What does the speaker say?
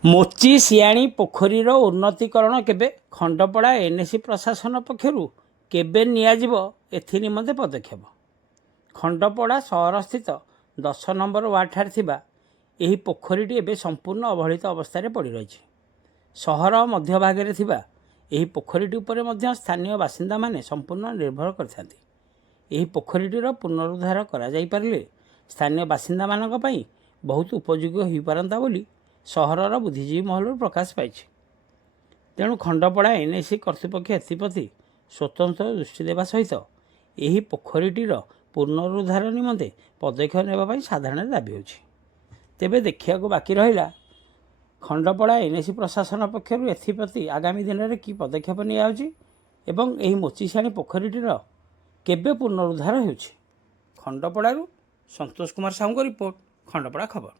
ମୋଚି ଶିଆଳି ପୋଖରୀର ଉନ୍ନତିକରଣ କେବେ? ଖଣ୍ଡପଡ଼ା ଏନ୍ଏସି ପ୍ରଶାସନ ପକ୍ଷରୁ କେବେ ନିଆଯିବ ଏଥି ନିମନ୍ତେ ପଦକ୍ଷେପ? ଖଣ୍ଡପଡ଼ା ସହରସ୍ଥିତ 10 ନମ୍ବର ୱାର୍ଡଠାରେ ଥିବା ଏହି ପୋଖରୀଟି ଏବେ ସମ୍ପୂର୍ଣ୍ଣ ଅବହେଳିତ ଅବସ୍ଥାରେ ପଡ଼ି ରହିଛି। ସହର ମଧ୍ୟଭାଗରେ ଥିବା ଏହି ପୋଖରୀଟି ଉପରେ ମଧ୍ୟ ସ୍ଥାନୀୟ ବାସିନ୍ଦାମାନେ ସମ୍ପୂର୍ଣ୍ଣ ନିର୍ଭର କରିଥାନ୍ତି। ଏହି ପୋଖରୀଟିର ପୁନରୁଦ୍ଧାର କରାଯାଇପାରିଲେ ସ୍ଥାନୀୟ ବାସିନ୍ଦାମାନଙ୍କ ପାଇଁ ବହୁତ ଉପଯୋଗୀ ହୋଇପାରନ୍ତା ବୋଲି ସହରର ବୁଦ୍ଧିଜୀବୀ ମହଲରୁ ପ୍ରକାଶ ପାଇଛି। ତେଣୁ ଖଣ୍ଡପଡ଼ା ଏନ୍ଏସି କର୍ତ୍ତୃପକ୍ଷ ଏଥିପ୍ରତି ସ୍ୱତନ୍ତ୍ର ଦୃଷ୍ଟି ଦେବା ସହିତ ଏହି ପୋଖରୀଟିର ପୁନରୁଦ୍ଧାର ନିମନ୍ତେ ପଦକ୍ଷେପ ନେବା ପାଇଁ ସାଧାରଣ ଦାବି ହେଉଛି। ତେବେ ଦେଖିବାକୁ ବାକି ରହିଲା ଖଣ୍ଡପଡ଼ା ଏନ୍ଏସି ପ୍ରଶାସନ ପକ୍ଷରୁ ଏଥିପ୍ରତି ଆଗାମୀ ଦିନରେ କି ପଦକ୍ଷେପ ନିଆଯାଉଛି ଏବଂ ଏହି ମୋଚିସିଆଣି ପୋଖରୀଟିର କେବେ ପୁନରୁଦ୍ଧାର ହେଉଛି। ଖଣ୍ଡପଡ଼ାରୁ ସନ୍ତୋଷ କୁମାର ସାହୁଙ୍କ ରିପୋର୍ଟ, ଖଣ୍ଡପଡ଼ା ଖବର।